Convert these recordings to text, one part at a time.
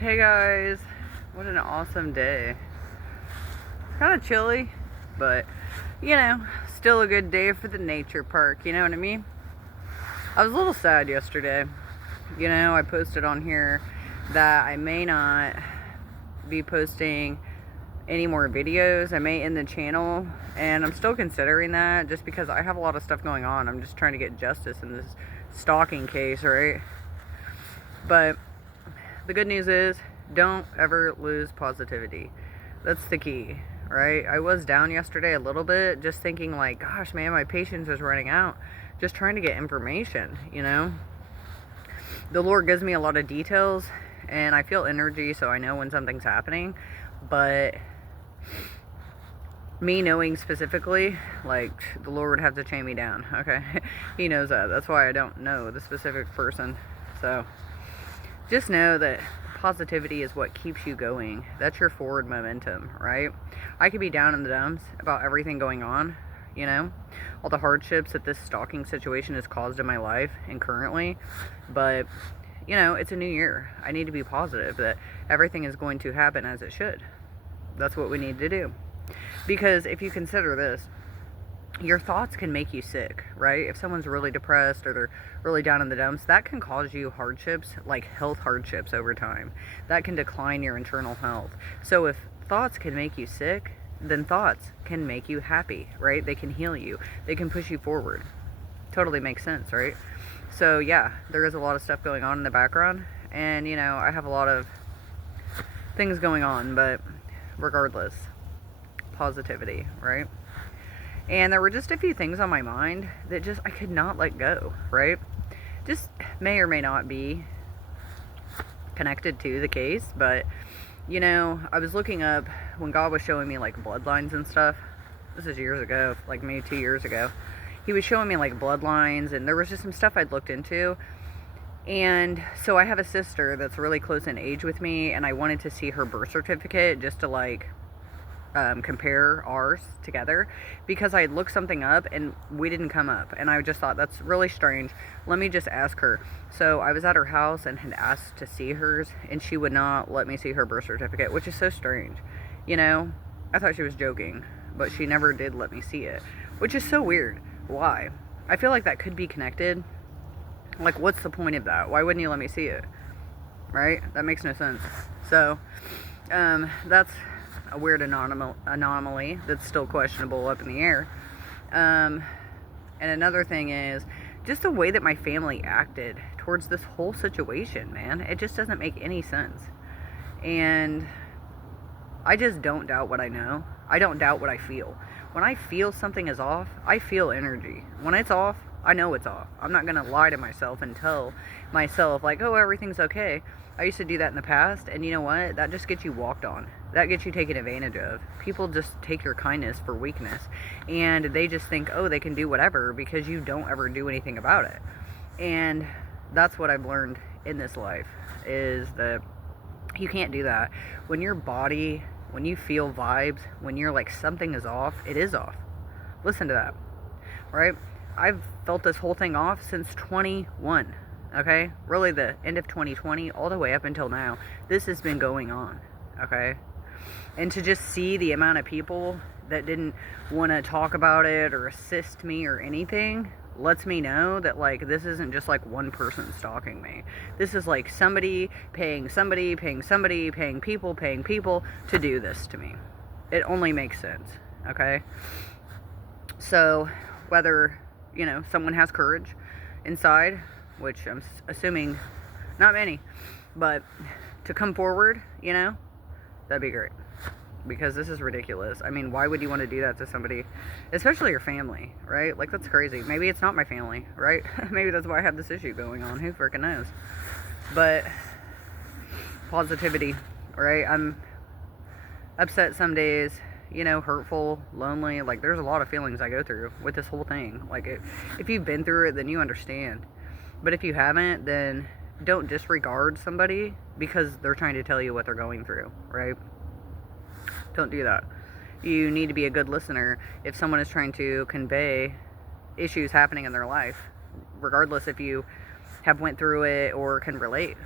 Hey guys, what an awesome day. Kind of chilly, but still a good day for the nature park, you know what I mean? I was a little sad yesterday. I posted on here that I may not be posting any more videos. I may end the channel, and I'm still considering that just because I have a lot of stuff going on. I'm just trying to get justice in this stalking case, right? But the good news is, don't ever lose positivity. That's the key, right? I was down yesterday a little bit, just thinking like, gosh, man, my patience is running out. Just trying to get information. The Lord gives me a lot of details, and I feel energy, so I know when something's happening. But me knowing specifically, like, the Lord would have to chain me down, okay? He knows that. That's why I don't know the specific person. So just know that positivity is what keeps you going. That's your forward momentum, right? I could be down in the dumps about everything going on, all the hardships that this stalking situation has caused in my life and currently, but it's a new year. I need to be positive that everything is going to happen as it should. That's what we need to do. Because if you consider this, your thoughts can make you sick, right? If someone's really depressed or they're really down in the dumps, that can cause you hardships, like health hardships over time. That can decline your internal health. So if thoughts can make you sick, then thoughts can make you happy, right? They can heal you. They can push you forward. Totally makes sense, right? So yeah, there is a lot of stuff going on in the background, and I have a lot of things going on, but regardless, positivity, right? And there were just a few things on my mind that just I could not let go, right? Just may or may not be connected to the case, but I was looking up when God was showing me like bloodlines and stuff. This is years ago, like maybe 2 years ago. He was showing me like bloodlines, and there was just some stuff I'd looked into. And so I have a sister that's really close in age with me, and I wanted to see her birth certificate just to like compare ours together, because I had looked something up and we didn't come up, and I just thought that's really strange. Let me just ask her. So I was at her house and had asked to see hers, and she would not let me see her birth certificate, which is so strange. I thought she was joking, but she never did let me see it, which is so weird. Why? I feel like that could be connected. Like, what's the point of that? Why wouldn't you let me see it? Right? That makes no sense. So that's a weird anomaly that's still questionable, up in the air. And another thing is just the way that my family acted towards this whole situation, man. It just doesn't make any sense. And I just don't doubt what I know. I don't doubt what I feel. When I feel something is off, I feel energy. When it's off, I know it's off. I'm not going to lie to myself and tell myself like, oh, everything's okay. I used to do that in the past, and you know what? That just gets you walked on. That gets you taken advantage of. People just take your kindness for weakness, and they just think, oh, they can do whatever because you don't ever do anything about it. And that's what I've learned in this life, is that you can't do that. When your body, when you feel vibes, when you're like something is off, it is off. Listen to that, right? I've felt this whole thing off since 21. Okay, really the end of 2020 all the way up until now, this has been going on. Okay, and to just see the amount of people that didn't want to talk about it or assist me or anything lets me know that like this isn't just like one person stalking me. This is like somebody paying somebody, paying somebody, paying people to do this to me. It only makes sense. Okay, so whether someone has courage inside, which I'm assuming not many, but to come forward, that'd be great. Because this is ridiculous. I mean, why would you want to do that to somebody, especially your family, right? Like, that's crazy. Maybe it's not my family, right? Maybe that's why I have this issue going on. Who freaking knows? But positivity, right? I'm upset some days, hurtful, lonely. Like, there's a lot of feelings I go through with this whole thing. Like, if you've been through it, then you understand. But if you haven't, then don't disregard somebody because they're trying to tell you what they're going through, right? Don't do that. You need to be a good listener if someone is trying to convey issues happening in their life, regardless if you have went through it or can relate,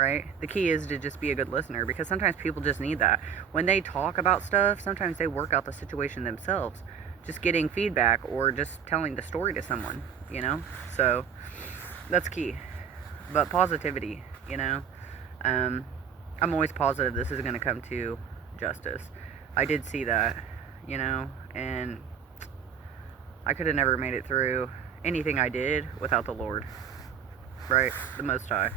right? The key is to just be a good listener, because sometimes people just need that. When they talk about stuff, sometimes they work out the situation themselves, just getting feedback or just telling the story to someone, you know? So that's key. But positivity, you know? I'm always positive this is going to come to justice. I did see that, you know, and I could have never made it through anything I did without the Lord, right? The Most High.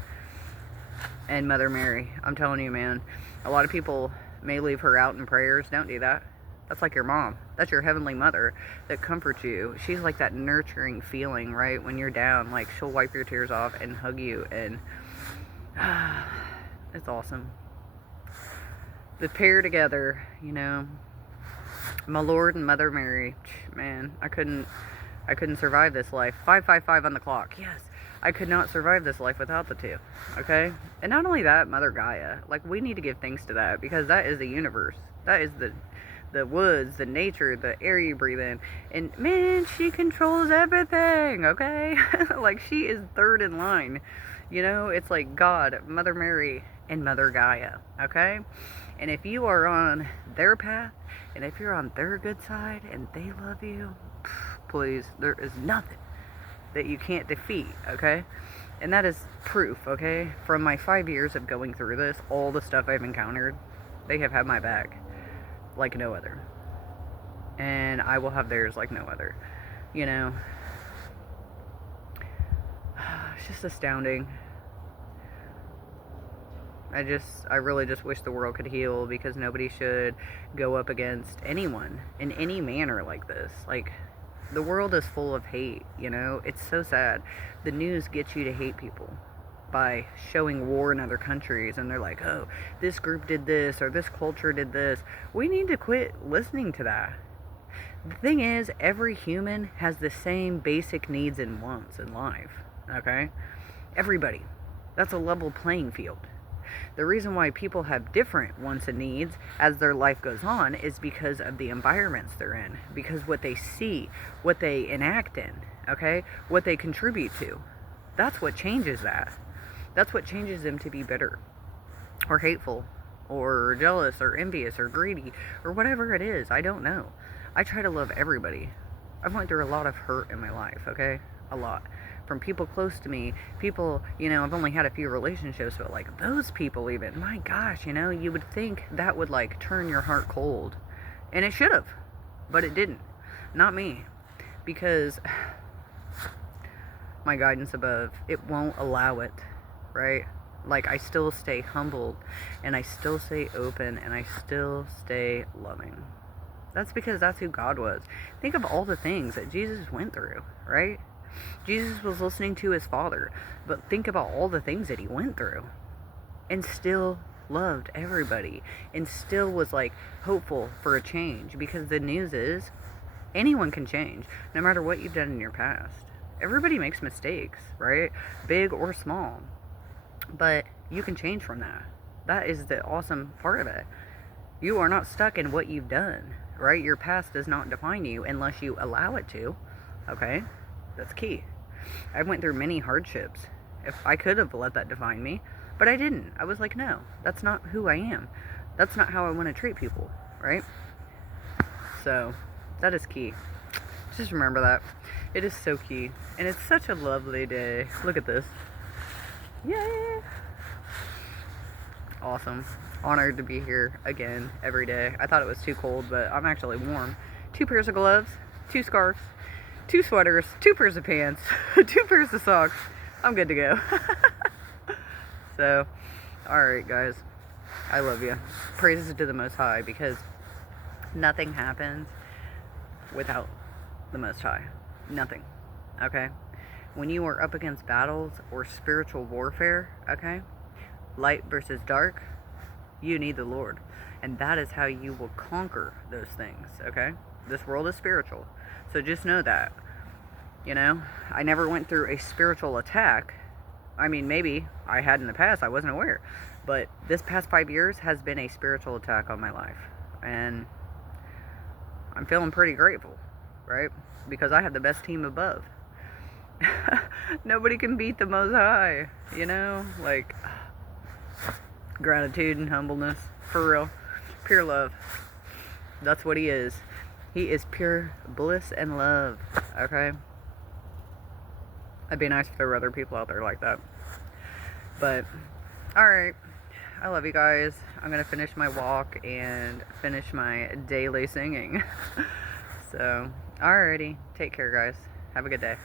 And Mother Mary. I'm telling you, man, a lot of people may leave her out in prayers. Don't do that. That's like your mom. That's your heavenly mother that comforts you. She's like that nurturing feeling, right? When you're down, like she'll wipe your tears off and hug you, and it's awesome. The pair together, you know, my Lord and Mother Mary, man, I couldn't survive this life. 555 on the clock. Yes. I could not survive this life without the two. Okay? And not only that, Mother Gaia. Like, we need to give thanks to that, because that is the universe. That is the woods, the nature, the air you breathe in. And man, she controls everything, okay? Like, she is third in line. You know, it's like God, Mother Mary, and Mother Gaia, okay? And if you are on their path, and if you're on their good side, and they love you, please, there is nothing that you can't defeat, okay? And that is proof, okay? From my 5 years of going through this, all the stuff I've encountered, they have had my back like no other. And I will have theirs like no other. You know? It's just astounding. I really just wish the world could heal, because nobody should go up against anyone in any manner like this. Like, the world is full of hate, you know? It's so sad. The news gets you to hate people by showing war in other countries, and they're like, oh, this group did this, or this culture did this. We need to quit listening to that. The thing is, every human has the same basic needs and wants in life, okay? Everybody. That's a level playing field. The reason why people have different wants and needs as their life goes on is because of the environments they're in, because what they see, what they enact in, okay, what they contribute to. That's what changes that. That's what changes them to be bitter or hateful or jealous or envious or greedy or whatever it is. I don't know. I try to love everybody. I've went through a lot of hurt in my life, okay? A lot. From people close to me, people, you know, I've only had a few relationships, but like those people even, my gosh, you know, you would think that would like turn your heart cold. And it should have, but it didn't. Not me. Because my guidance above, it won't allow it, right? Like, I still stay humbled, and I still stay open, and I still stay loving. That's because that's who God was. Think of all the things that Jesus went through, right? Jesus was listening to his Father, but think about all the things that he went through, and still loved everybody, and still was like hopeful for a change, because the news is anyone can change, no matter what you've done in your past. Everybody makes mistakes, right? Big or small, but you can change from that. That is the awesome part of it. You are not stuck in what you've done, right? Your past does not define you unless you allow it to, okay? That's key. I went through many hardships. If I could have let that define me, but I didn't. I was like, no, that's not who I am. That's not how I want to treat people, right? So, that is key. Just remember that. It is so key. And it's such a lovely day. Look at this. Yay! Awesome. Honored to be here again every day. I thought it was too cold, but I'm actually warm. 2 pairs of gloves, 2 scarves, 2 sweaters, 2 pairs of pants, 2 pairs of socks. I'm good to go. So, alright guys. I love you. Praises to the Most High, because nothing happens without the Most High. Nothing. Okay? When you are up against battles or spiritual warfare, okay? Light versus dark, you need the Lord. And that is how you will conquer those things, okay? This world is spiritual. So just know that. You know, I never went through a spiritual attack. I mean, maybe I had in the past, I wasn't aware. But this past 5 years has been a spiritual attack on my life. And I'm feeling pretty grateful, right? Because I have the best team above. Nobody can beat the Most High, you know? Like, Gratitude and humbleness. For real. Pure love. That's what he is. He is pure bliss and love. Okay? I'd be nice if there were other people out there like that. But, alright. I love you guys. I'm going to finish my walk and finish my daily singing. So, alrighty. Take care, guys. Have a good day.